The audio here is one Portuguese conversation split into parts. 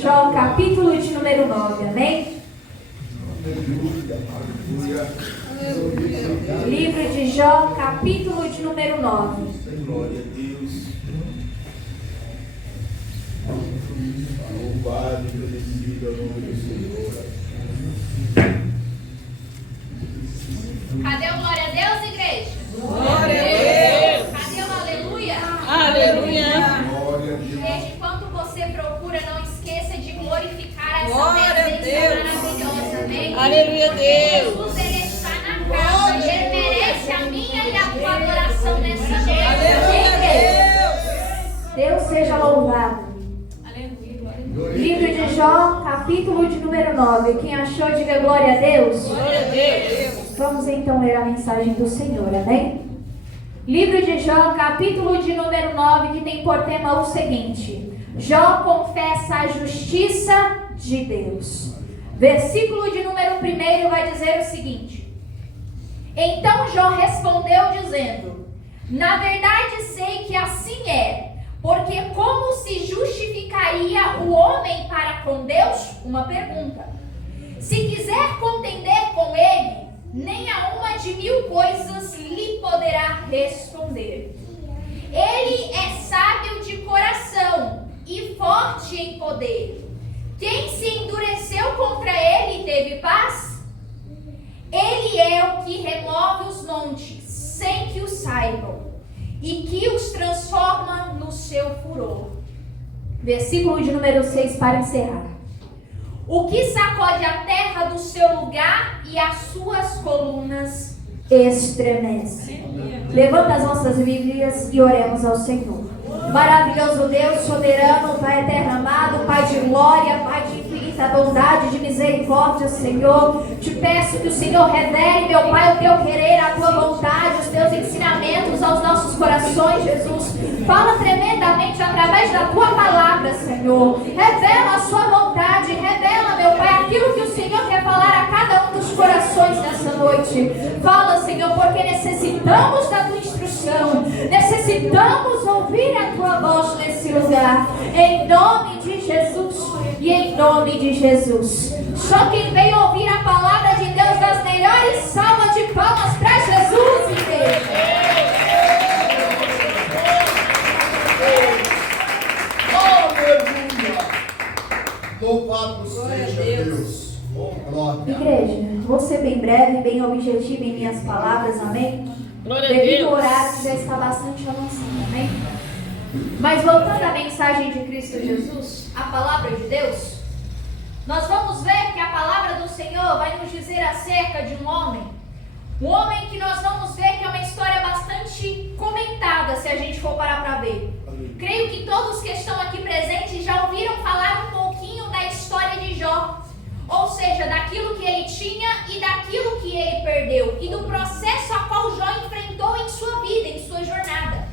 Jó, capítulo de número 9, amém? Livro de Jó, capítulo de número 9. Glória a Deus. Louvado e bendito é o nome do Senhor. Cadê o glória a Deus, igreja? Glória a Deus. Cadê o aleluia? Aleluia. Glória a Deus. Igreja, enquanto você procura, não esqueça de glorificar essa Glória a presença Deus. maravilhosa, amém? Aleluia, Deus. Jesus, ele está na casa e ele merece a minha e a tua adoração nessa noite. Aleluia, Deus seja louvado. Aleluia. Livro de Jó, capítulo de número 9. Quem achou, diga glória a Deus. Glória a Deus. Vamos então ler a mensagem do Senhor, amém? Livro de Jó, capítulo de número 9, que tem por tema o seguinte: Jó confessa a justiça de Deus. Versículo de número 1 vai dizer o seguinte: Então Jó respondeu dizendo: Na verdade sei que assim é, porque como se justificaria o homem para com Deus? Uma pergunta. Se quiser contender com ele, nem a uma de 1000 coisas lhe poderá responder. Ele é sábio de coração e forte em poder. Quem se endureceu contra ele teve paz? Ele é o que remove os montes sem que o saibam e que os transforma no seu furor. Versículo de número 6 para encerrar. O que sacode a terra do seu lugar e as suas colunas estremece. Levanta as nossas Bíblias e oremos ao Senhor. Maravilhoso Deus, soberano, Pai eterno amado, Pai de glória, Pai de infinita bondade, de misericórdia, Senhor. Te peço que o Senhor revele, meu Pai, o teu querer, a tua vontade, os teus ensinamentos aos nossos corações, Jesus. Fala tremendamente através da tua palavra, Senhor. Revela a sua vontade, revela, meu Pai, aquilo que o Senhor quer falar a cada um dos corações nessa noite. Fala, Senhor, porque necessitamos da tua instrução, necessitamos ouvir a tua voz nesse lugar, em nome de Jesus e em nome de Jesus. Só quem veio ouvir a palavra de Deus, das melhores salvas de palmas para Jesus, igreja. Aleluia. Louvado seja Deus. Glória. Igreja, vou ser bem breve, bem objetiva em minhas palavras, amém? Glória a Devido ao Deus. horário que já está bastante avançado, amém? Mas voltando à mensagem de Cristo Jesus, a palavra de Deus, nós vamos ver que a palavra do Senhor vai nos dizer acerca de um homem que nós vamos ver que é uma história bastante comentada, se a gente for parar para ver. Creio que todos que estão aqui presentes já ouviram falar um pouquinho da história de Jó, ou seja, daquilo que ele tinha e daquilo que ele perdeu, e do processo a qual Jó enfrentou em sua vida, em sua jornada.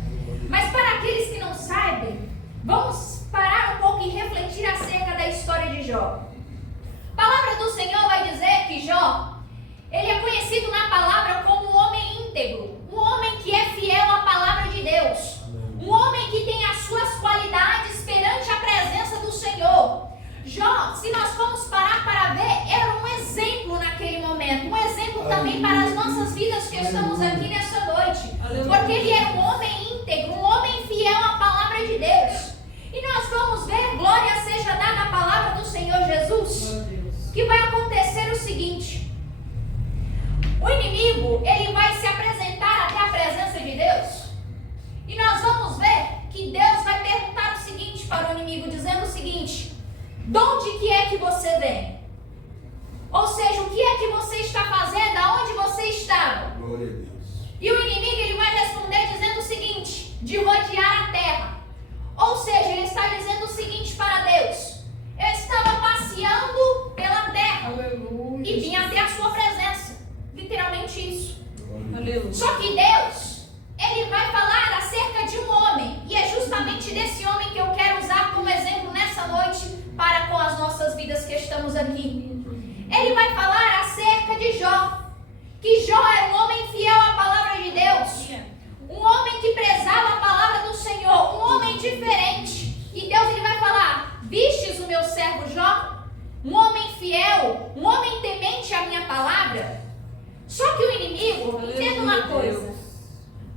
Mas para aqueles que não sabem, vamos parar um pouco e refletir acerca da história de Jó. A palavra do Senhor vai dizer que Jó, ele é conhecido na palavra como um homem íntegro, um homem que é fiel à palavra de Deus, um homem que tem as suas qualidades perante a presença do Senhor. Jó, se nós formos parar para ver, era um exemplo naquele momento, um exemplo também para as nossas vidas que estamos aqui nessa noite, porque ele era um homem íntegro, um homem fiel à palavra de Deus. E nós vamos ver, glória seja dada à palavra do Senhor Jesus, que vai acontecer o seguinte: o inimigo, ele vai se apresentar até a presença de Deus, e nós vamos ver que Deus vai perguntar o seguinte para o inimigo, dizendo o seguinte: de onde que é que você vem? Ou seja, o que é que você está fazendo? Aonde você estava? Glória a Deus. E o inimigo, ele vai responder dizendo o seguinte: de rodear a terra. Ou seja, ele está dizendo o seguinte para Deus: eu estava passeando pela terra. Aleluia. E vim até a sua presença. Literalmente isso. Aleluia. Só que Deus, ele vai falar acerca de um homem, e é justamente desse homem que eu quero usar como exemplo nessa noite para com as nossas vidas que estamos aqui. Ele vai falar acerca de Jó, que Jó era um homem fiel à palavra de Deus, um homem que prezava a palavra do Senhor, um homem diferente. E Deus, ele vai falar: vistes o meu servo Jó? Um homem fiel, um homem temente à minha palavra. Só que o inimigo, entenda uma coisa.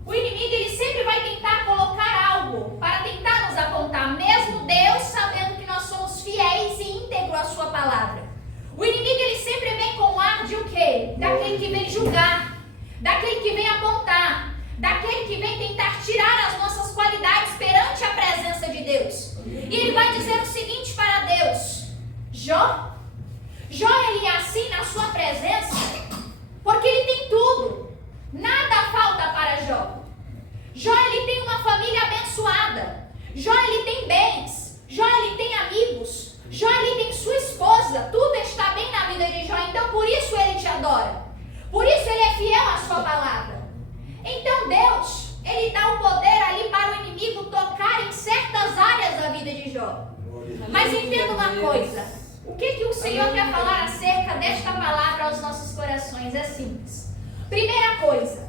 O inimigo, ele sempre vai tentar colocar algo para tentar nos apontar, mesmo Deus sabendo que nós somos fiéis e íntegros à sua palavra. O inimigo, ele sempre vem com o ar de o quê? Daquele que vem julgar, daquele que vem apontar, daquele que vem tentar tirar as nossas qualidades perante a presença de Deus. E ele vai dizer o seguinte para Deus: Jó, ele é assim na sua presença, porque ele tem tudo, nada falta para Jó. Jó, ele tem uma família abençoada, Jó, ele tem bens, Jó, ele tem amigos, Jó, ele tem sua esposa, tudo está bem na vida de Jó, então por isso ele te adora, por isso ele é fiel à sua palavra. Então Deus, ele dá o poder ali para o inimigo tocar em certas áreas da vida de Jó. Mas entenda uma coisa, o que o Senhor quer falar acerca desta palavra aos nossos corações? É simples. Primeira coisa,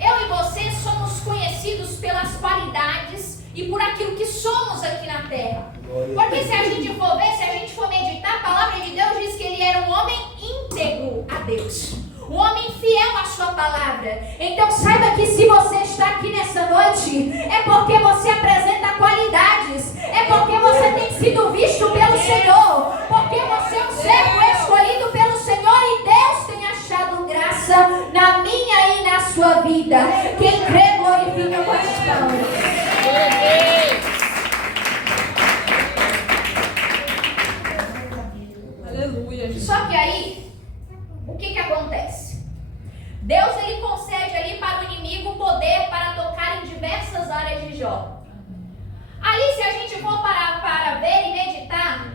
eu e você somos conhecidos pelas qualidades e por aquilo que somos aqui na terra. Porque se a gente for ver, se a gente for meditar, a palavra de Deus diz que ele era um homem íntegro a Deus, um homem fiel à sua palavra. Então saiba que se você está aqui nessa noite, é porque você apresenta qualidades, é porque você tem sido visto pelo Senhor, porque você é um servo escolhido pelo Senhor e Deus tem achado graça na minha e na sua vida. Quem crê, glorifica com as palmas. Aleluia. Só que aí, o que acontece? Deus, ele concede ali para o inimigo poder para tocar em diversas áreas de Jó. Ali, se a gente for para ver e meditar,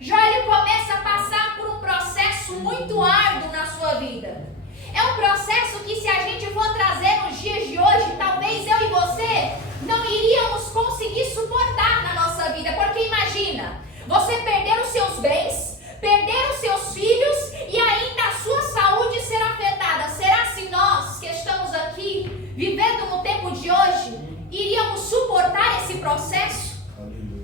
Jó, ele começa a passar por um processo muito árduo na sua vida. É um processo que, se a gente for trazer nos dias de hoje, talvez eu e você não iríamos conseguir suportar na nossa vida. Porque imagina, você perder os seus bens, perder os seus filhos e ainda a sua saúde ser afetada. Será se nós que estamos aqui, vivendo no tempo de hoje, iríamos suportar esse processo?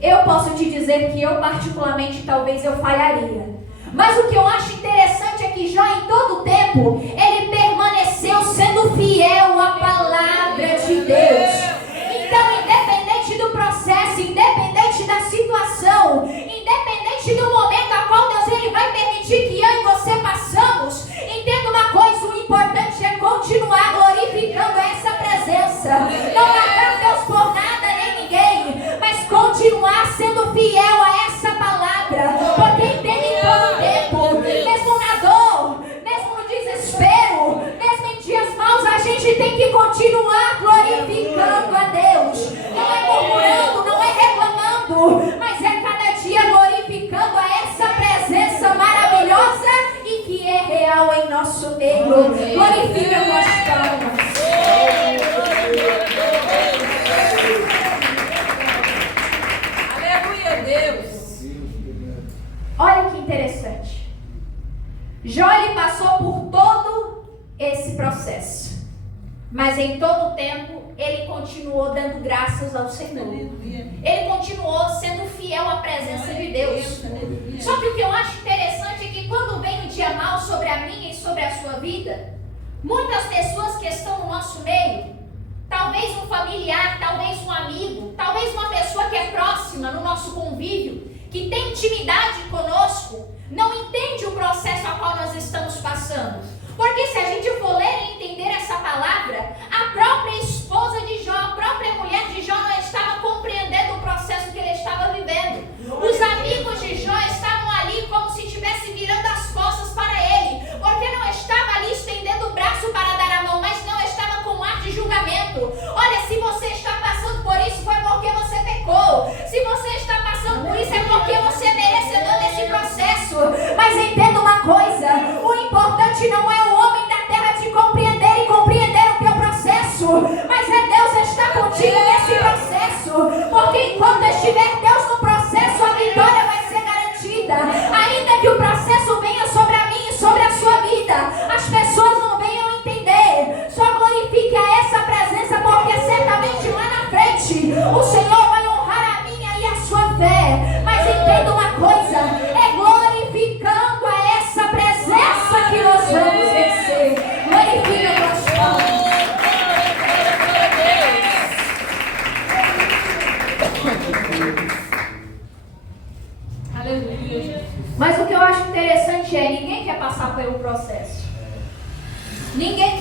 Eu posso te dizer que eu particularmente talvez eu falharia. Mas o que eu acho interessante é que Jó, em todo o tempo, ele permaneceu sendo fiel à palavra de Deus. Então, independente do processo, independente da situação, independente do momento a qual Deus ele vai permitir que eu e você passamos, entenda uma coisa, o importante é continuar glorificando essa presença. Não largar Deus por nada nem ninguém, mas continuar sendo fiel a essa palavra. Porque entende em todo tempo, mesmo na dor, mesmo no desespero, mesmo em dias maus, a gente tem que continuar glorificando a Deus. Não é murmurando, não é reclamando, mas é cada dia glorificando a essa presença maravilhosa e que é real em nosso meio. Glorifica com as palmas. Aleluia, Deus. Olha que interessante. Jó, ele passou por todo esse processo, mas em todo o tempo ele continuou dando graças ao Senhor. Ele continuou sendo fiel à presença de Deus. Só que o que eu acho interessante é que quando vem o dia mau sobre a minha e sobre a sua vida, muitas pessoas que estão no nosso meio, talvez um familiar, talvez um amigo, talvez uma pessoa que é próxima no nosso convívio, que tem intimidade conosco, não entende o processo a qual nós estamos passando. Porque se a gente for ler e entender essa palavra, a própria esposa de Jó, a própria mulher de Jó não estava compreendendo o processo que ele estava vivendo. Os amigos de Jó estavam ali como se estivessem virando as costas para ele, porque não estava ali estendendo o braço para dar a mão, mas não estava com ar de julgamento. Olha, se você está passando por isso, foi porque você pecou. Se você está passando por isso, é porque você é merecedor desse processo. Mas entenda uma coisa, o importante não é o homem da terra te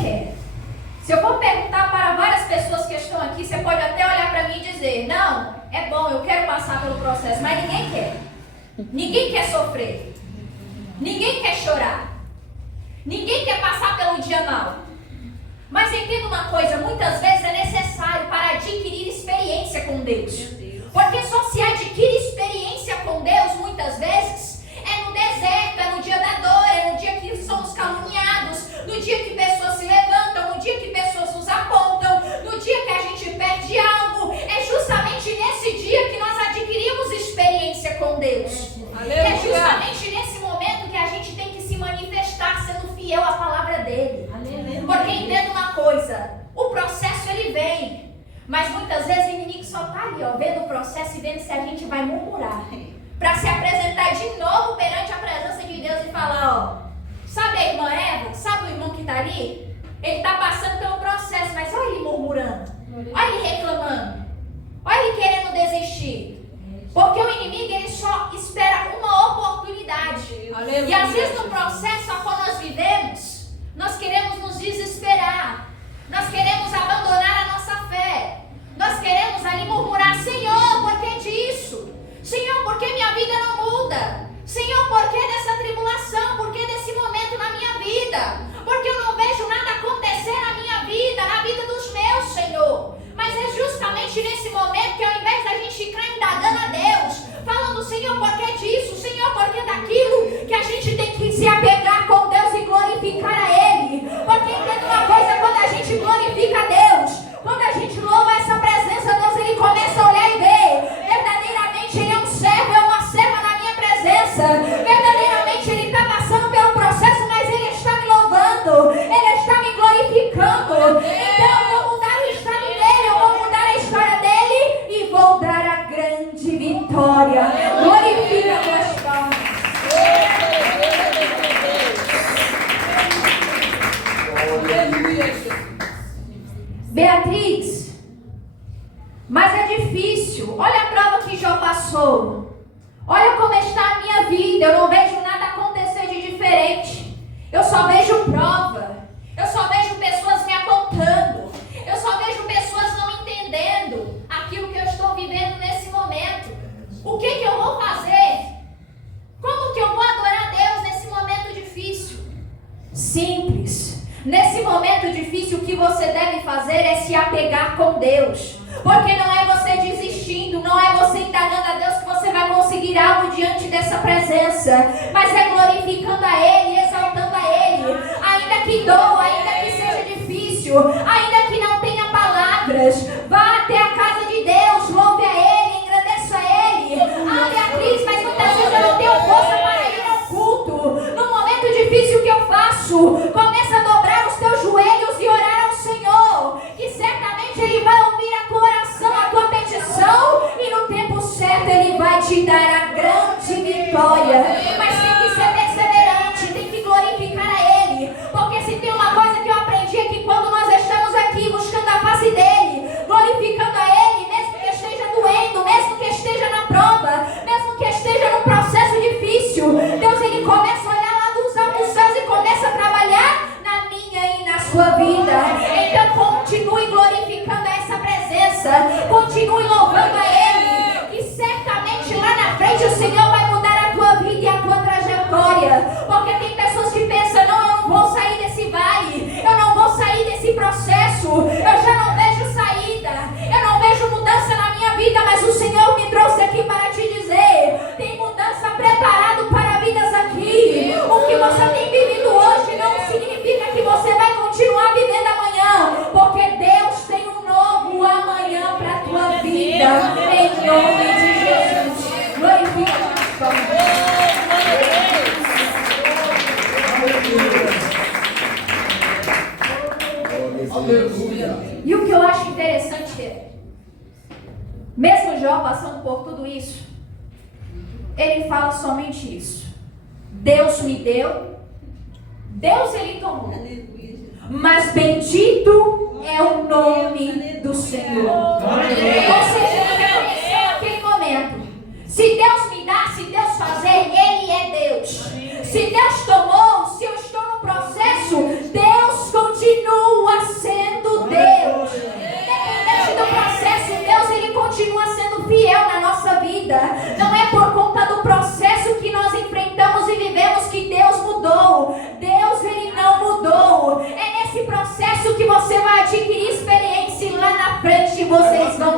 quer. Se eu for perguntar para várias pessoas que estão aqui, você pode até olhar para mim e dizer, não, é bom, eu quero passar pelo processo, mas ninguém quer. Ninguém quer sofrer. Ninguém quer chorar. Ninguém quer passar pelo dia mal. Mas entenda uma coisa, muitas vezes é necessário para adquirir experiência com Deus. Porque só se adquire experiência com Deus, muitas vezes, é no deserto, é no dia da dor, é no dia que somos caluniados, no dia que pessoas se levantam, no dia que pessoas nos apontam, no dia que a gente perde algo. É justamente nesse dia que nós adquirimos experiência com Deus. Aleluia. É justamente nesse momento que a gente tem que se manifestar sendo fiel à palavra dele. Aleluia. Porque entenda uma coisa, o processo ele vem, mas muitas vezes o inimigo só está ali, ó, vendo o processo e vendo se a gente vai murmurar, para se apresentar de novo perante a presença de Deus e falar, ó, sabe a irmã Eva? Sabe o irmão que está ali? Ele está passando pelo processo, mas olha ele murmurando, olha ele reclamando, olha ele querendo desistir. Porque o inimigo ele só espera uma oportunidade. Aleluia. E às vezes no processo a qual nós vivemos, nós queremos nos desesperar. Nós queremos abandonar a nossa fé. Nós queremos ali murmurar, Senhor, por que disso? Senhor, por que minha vida não muda? Senhor, por que dessa tribulação? Por que desse momento na minha vida? Porque eu não vejo nada acontecer na minha vida, na vida dos meus, Senhor. Mas é justamente nesse momento que ao invés da gente ficar indagando a Deus, falando, Senhor, por que disso? Senhor, por que daquilo? Que a gente tem que se apegar com Deus e glorificar a Ele. Porque entenda uma coisa, quando a gente glorifica a Deus, quando a gente louva essa presença, Deus, Ele começa a olhar e ver. Verdadeiramente Ele é um servo, é uma serva na minha presença. Verdadeiramente Ele está passando pelo processo, mas Ele está me louvando. Ele está me glorificando. Então eu vou mudar o estado dele, eu vou mudar a história dele e vou dar a grande vitória. Glorifica a tua história. Beatriz, mas é difícil. Olha a prova que Jó passou. Olha como está a minha vida. Eu não vejo nada acontecer de diferente. Eu só vejo prova. Eu só vejo pessoas me apontando. Eu só vejo pessoas não entendendo aquilo que eu estou vivendo nesse momento. O que eu vou fazer? Como que eu vou adorar a Deus nesse momento difícil? Simples. Nesse momento difícil, o que você deve fazer é se apegar com Deus. Porque não é você desistindo, não é você indagando a Deus que você vai conseguir algo diante dessa presença. Mas é glorificando a Ele, exaltando a Ele. Ainda que doa, ainda que seja difícil, ainda que não tenha palavras, vá até a casa de Deus, louve a Ele, engrandeça a Ele. Ah, Beatriz, mas muitas vezes eu não tenho força para ir ao culto. No momento difícil, o que eu faço? Começa a dobrar os teus joelhos e orar ao Senhor, que certamente Ele vai ouvir a tua oração, a tua petição, e no tempo certo Ele vai te dar a grande vitória. Mas tem que ser perseverante, tem que glorificar a Ele, porque se tem uma coisa que eu aprendi é que quando nós estamos aqui buscando a face dEle, glorificando a Ele, mesmo que esteja doendo, mesmo que esteja na prova, mesmo que esteja num processo difícil, Deus Ele começa a olhar lá dos altos céus e começa a trabalhar na minha e na sua vida. Então continue glorificando essa presença, continue louvando a Ele, e certamente lá na frente o Senhor vai mudar a tua vida e a tua trajetória. Porque tem pessoas que pensam, não, eu não vou sair desse vale, eu não vou sair desse processo, eu já não vejo saída, eu não vejo mudança na minha vida, mas o Senhor me trouxe aqui para te dizer, tem mudança preparado para vidas aqui. O que você tem vivido hoje não significa que você vai continuar vivendo amanhã, porque Deus tem um novo amanhã para a tua vida, em nome de Jesus. Glorifica a tua história. Aleluia. E o que eu acho interessante é, mesmo Jó passando por tudo isso, ele fala somente isso: Deus me deu, Deus Ele tomou, mas bendito é o nome do Senhor. Ou seja, ele reconheceu naquele momento: se Deus me dá, se Deus fazer, Ele é Deus. Se Deus tomou, se eu estou no processo, Deus continua vocês vão